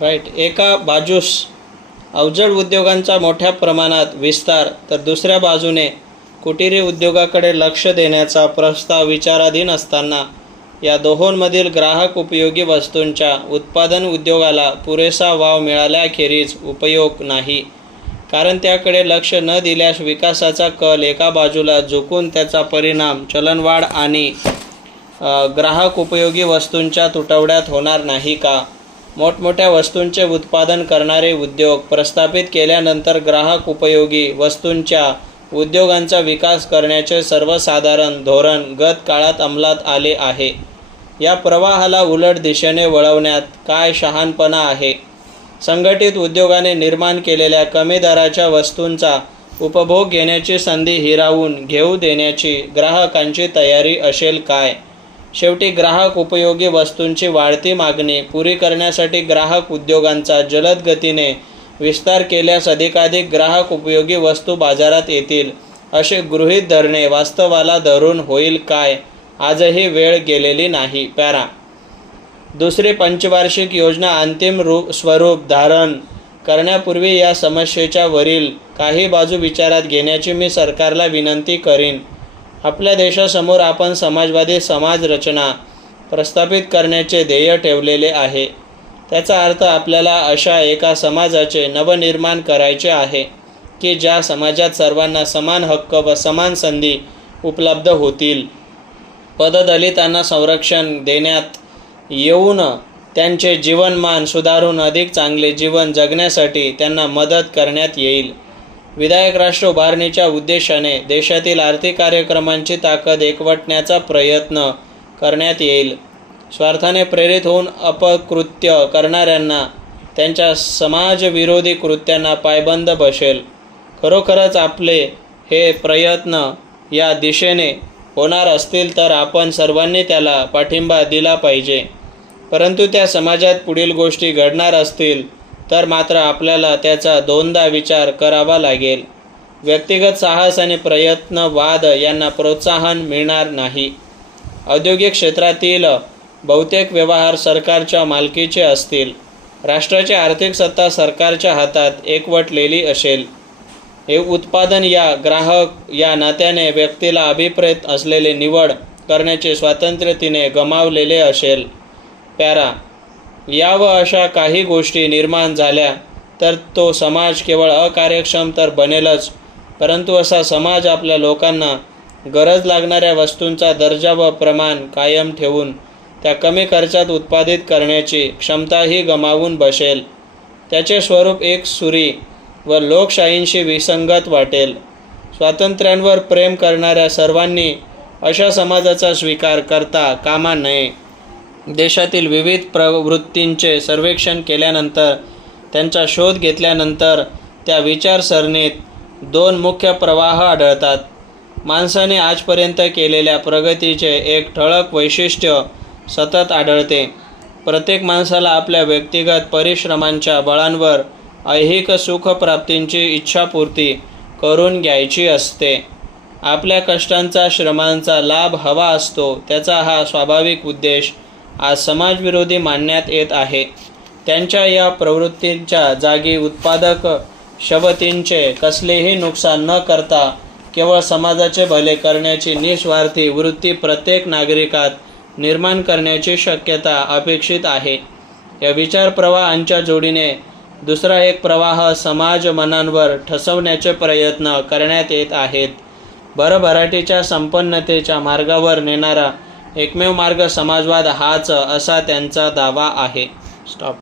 Right एका बाजूस अवजड उद्योगांचा मोठ्या प्रमाणात विस्तार तर दुसऱ्या बाजूने कुटिरी उद्योगाकडे लक्ष देण्याचा प्रस्ताव विचाराधीन असताना या दोहोंमधील ग्राहक उपयोगी वस्तूंच्या उत्पादन उद्योगाला पुरेसा वाव मिळाल्याखेरीज उपयोग नाही. कारण त्याकडे लक्ष न दिल्यास विकासाचा कल एका बाजूला झुकून त्याचा परिणाम चलनवाढ आणि ग्राहक उपयोगी वस्तूंच्या तुटवड्यात होणार नाही का? मोठमोठ्या वस्तूंचे उत्पादन करणारे उद्योग प्रस्थापित केल्यानंतर ग्राहक उपयोगी वस्तूंच्या उद्योगांचा विकास करण्याचे सर्वसाधारण धोरण गत काळात अंमलात आले आहे. या प्रवाहाला उलट दिशेने वळवण्यात काय शहाणपणा आहे? संघटित उद्योगाने निर्माण केलेल्या कमी दराच्या वस्तूंचा उपभोग घेण्याची संधी हिरावून घेऊ देण्याची ग्राहकांची तयारी असेल काय? शेवटी ग्राहक उपयोगी वस्तूंची वाढती मागणी पुरी करण्यासाठी ग्राहक उद्योगांचा जलद गतीने विस्तार केल्यास अधिकाधिक ग्राहक उपयोगी वस्तू बाजारात येतील. असे गृहीत धरणे वास्तवाला धरून होईल काय? आजही वेळ गेलेली नाही. पॅरा. दुसरी पंचवार्षिक योजना अंतिम रूप स्वरूप धारण करण्यापूर्वी या समस्येच्या वरील काही बाजू विचारात घेण्याची मी सरकारला विनंती करीन. आपल्या देशासमोर आपण समाजवादी समाज रचना प्रस्थापित करण्याचे ध्येय ठेवलेले आहे. त्याचा अर्थ आपल्याला अशा एका समाजाचे नवनिर्माण करायचे आहे की ज्या समाजात सर्वांना समान हक्क व समान संधी उपलब्ध होतील. पददलितांना संरक्षण देण्यात येऊन त्यांचे जीवनमान सुधारून अधिक चांगले जीवन जगण्यासाठी त्यांना मदत करण्यात येईल. विधायक राष्ट्र उभारणीच्या उद्देशाने देशातील आर्थिक कार्यक्रमांची ताकद एकवटण्याचा प्रयत्न करण्यात येईल. स्वार्थाने प्रेरित होऊन अपकृत्य करणाऱ्यांना त्यांच्या समाजविरोधी कृत्यांना पायबंद बसेल. खरोखरच आपले हे प्रयत्न या दिशेने होणार असतील तर आपण सर्वांनी त्याला पाठिंबा दिला पाहिजे. परंतु त्या समाजात पुढील गोष्टी घडणार असतील तर मात्र आपल्याला त्याचा दोनदा विचार करावा लागेल. व्यक्तिगत साहस आणि प्रयत्न वाद यांना प्रोत्साहन मिळणार नाही. औद्योगिक क्षेत्रातील बहुतेक व्यवहार सरकारच्या मालकीचे असतील. राष्ट्राची आर्थिक सत्ता सरकारच्या हातात एकवटलेली असेल. हे उत्पादन या ग्राहक या नात्याने व्यक्तीला अभिप्रेत असलेले निवड करण्याचे स्वातंत्र्य तिने गमावलेले असेल. पॅरा या व अशा काही गोष्टी निर्माण झाल्या तर तो समाज केवळ अकार्यक्षम तर बनेलच. परंतु असा समाज आपल्या लोकांना गरज लागणाऱ्या वस्तूंचा दर्जा व प्रमाण कायम ठेवून त्या कमी खर्चात उत्पादित करण्याची क्षमताही गमावून बसेल. त्याचे स्वरूप एक सुरी व लोकशाहींशी विसंगत वाटेल. स्वातंत्र्यांवर प्रेम करणाऱ्या सर्वांनी अशा समाजाचा स्वीकार करता कामा नये. देशातील विविध प्रवृत्तींचे सर्वेक्षण केल्यानंतर त्यांचा शोध घेतल्यानंतर त्या विचारसरणीत दोन मुख्य प्रवाह आढळतात. माणसाने आजपर्यंत केलेल्या प्रगतीचे एक ठळक वैशिष्ट्य सतत आढळते. प्रत्येक माणसाला आपल्या व्यक्तिगत परिश्रमांच्या बळांवर ऐहिक सुखप्राप्तींची इच्छापूर्ती करून घ्यायची असते. आपल्या कष्टांचा श्रमांचा लाभ हवा असतो त्याचा हा स्वाभाविक उद्देश आज समाजविरोधी मानण्यात येत आहे. त्यांच्या या प्रवृत्तींच्या जागी उत्पादक शबतींचे कसलेही नुकसान न करता केवळ समाजाचे भले करण्याची निस्वार्थी वृत्ती प्रत्येक नागरिकात निर्माण करण्याची शक्यता अपेक्षित आहे. या विचार प्रवाहांच्या जोडीने दुसरा एक प्रवाह समाज मनांवर ठसवण्याचे प्रयत्न करण्यात येत आहेत. भरभराटीच्या संपन्नतेच्या मार्गावर नेणारा एकमेव मार्ग समाजवाद हाच असा त्यांचा दावा आहे. स्टॉप